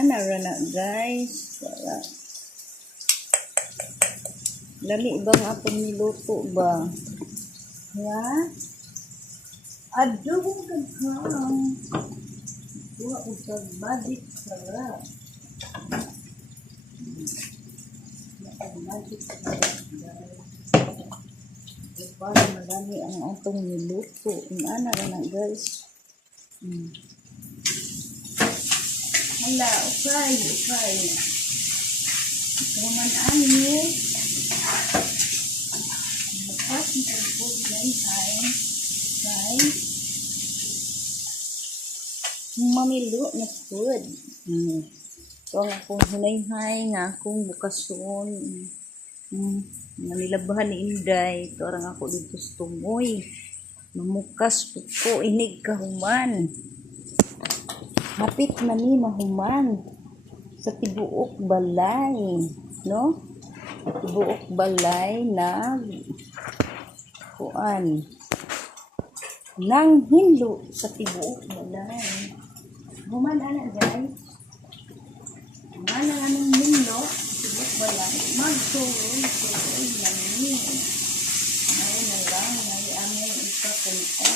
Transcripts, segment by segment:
Ana ra na guys. Para lali ba nga akong niluto ba? Ya? Adobo kagkang. Kuha ko sa badik sarap. Badik sarap guys. Para madami ang atong niluto. Ana ra na guys. Hala, okay. Ito man ani. Bukas ng pagpog guys. Mamilo na food. Ito ang akong hunay-hay nga akong bukason. Nalilabahan ni Inday. Ito ang ako dito sa tumoy. Mamukas po ko. Inig kahuman. Hapit na ni mahuman. Sa tibuok balay. No? Sa tibuok balay na kuan. Nang hinlo sa tibuok balay. Human ana guys. Mana anong hinlo sa tibuok balay. Magsuroy lang ni. Ay na lang. Ay aming isa punta.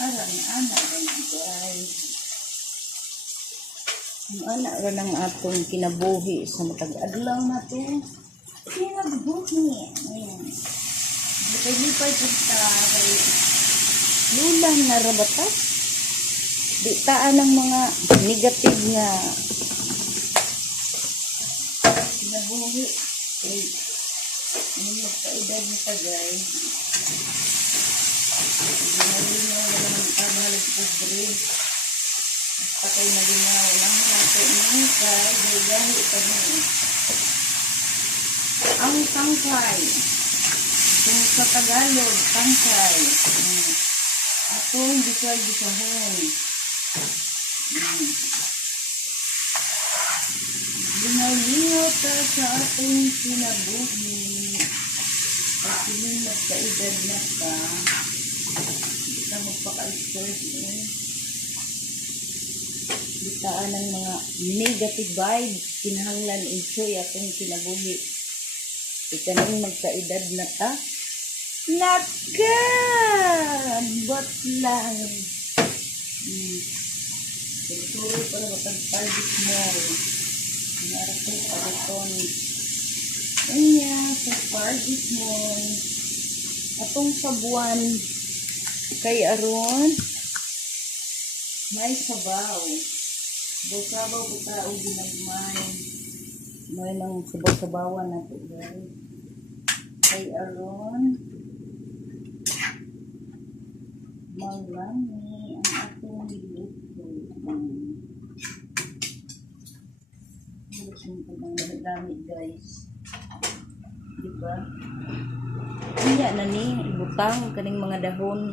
Ana guys. Ang ana ra ng atong kinabuhi sa matag adlaw na to. Kinabuhi. Ayan. Lipay-lipay punta kay lulang na rabatas. Di taan ng mga negative nga kinabuhi. Okay. Ano magkaedad nito guys. Ginalinaw na naman paghalag pobre. Patay na linaw lang natin ng kay gayahi pa rin. Ang tangkay. Kung sa Tagalog, tangkay. Atong bisahon. Linaw-linaw ta sa atong kinabuhi. Kasi nung magkaedad na ka, hindi ka magpaka-stress bitaan ng mga negative vibes, kinahanglan enjoy atong kinabuhi. Ika nung magkaedad na ta, but lang. Tuloy para matagpalbis mo. Nangarap ko pagaton. Ayan, sa parbis mo. Atong sabuan kay aron may sabaw. Sabaw buta o ginagmay. May nang sabaw-sabawan na ito guys. Kay aron malami ang atong niluto. Dami guys. Diba? Hindi na ni ibutang kaning mga dahon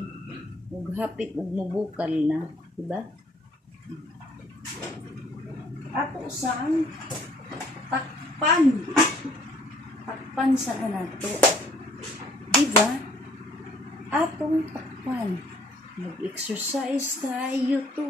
ug hapit ug mubukal na, diba? Ato saan takpan saan nato, diba? Atong takpan, mag-exercise tayo to.